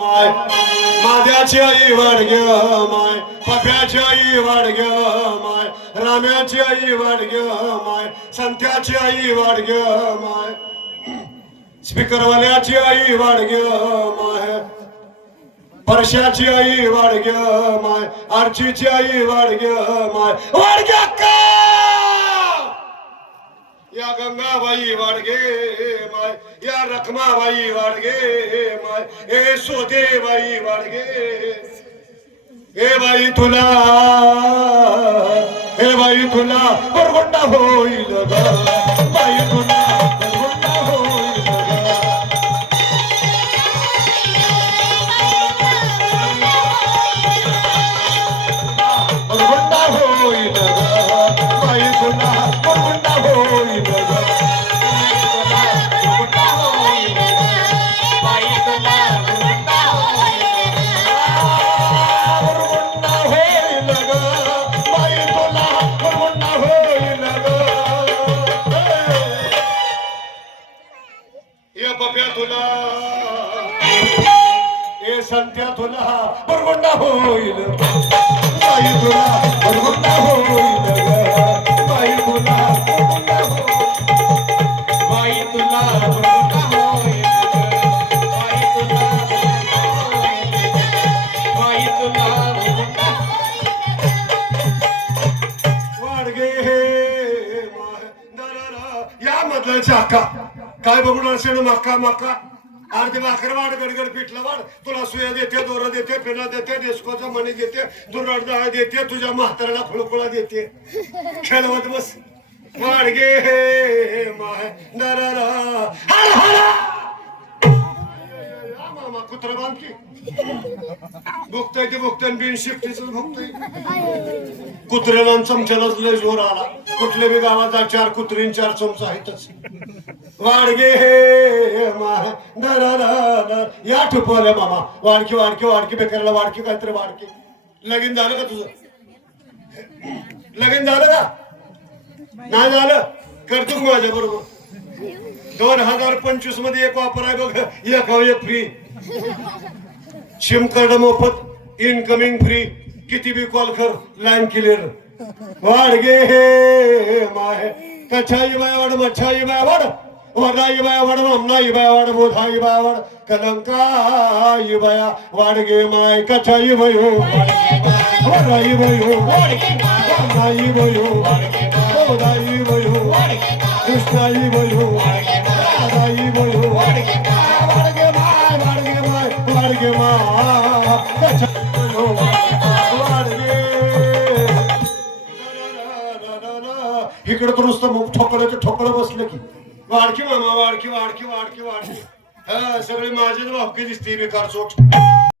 माय. माद्याची आई वाडग माय. पप्याची आई वाडग माय. राम्याची आई वाडग माय. संत्याची आई वाडग माय. स्पीकरवाल्याची आई वाडग माय. परशाची आई वाडग माय. आरचीची आई वाडग माय. वाडग गंगाबाई वाडगे माय. या रखमाबाई वाडगे माय. हे सोदेबाई वाडगे. हे बाई तुला. हे बाई तुला. बरगुंडा होईल बाई तुला. ए संत्या तुला बरगुंडा होईल. बाई तुला बरगुंडा होईल. बाई तुला बाई तुला बरगुंडा होईल. बाई तुला बाई तुला या मधलं चाका. काय बघून असेल मका मका? अर्धी भाकर वाढ गडगड पिठलं वाढ. तुला सुया देते दोरा देते पिना देते डिस्कोचा मणी देते दुराड देते तुझ्या म्हाताऱ्याला फुलकुळा देते. खेळवत बस. वाडगे माय दरारा हर हर भुकतय ते भुकतय बिन शिफ्टीच भुकतय कुत्र्याला आणि चमच्यालाच लय जोर आला कुठल्या बी गावात चार कुत्रीन चार चमचा आहेतच वाडगे हे माय दरारा या ठुपवल्या मामा वाडकी वाडकी वाडकी बेकारला वाडकी काहीतरी वाडकी लगीन झालं का तुझं लगीन झालं का नाही झालं करतो माझ्या बरोबर दोन हजार पंचवीसमध्ये एक वापर आहे बघ एक एक फ्री सिम कार्ड मोफत इनकमिंग फ्री किती बी कॉल कर लाईन क्लिअर वाडगे हे माय कछाई बायवाड मच्छाई बायवाड वराई बायवाड ममनाई बायवाड मोधाई बायवाड कलंकाई बाया वाडगे माय कछाई भयो वराई भयो ममनाई भयो मोधाई भयो कृष्णाई भयो राधाई भयो इकडे तर नुसतं मग ठोकळ्याचं ठोकळं बसलं की. वाडकी मामा वाडकी वाडकी वाडकी वाडकी हा सगळे माझे भावके दिसते बेकार चोट.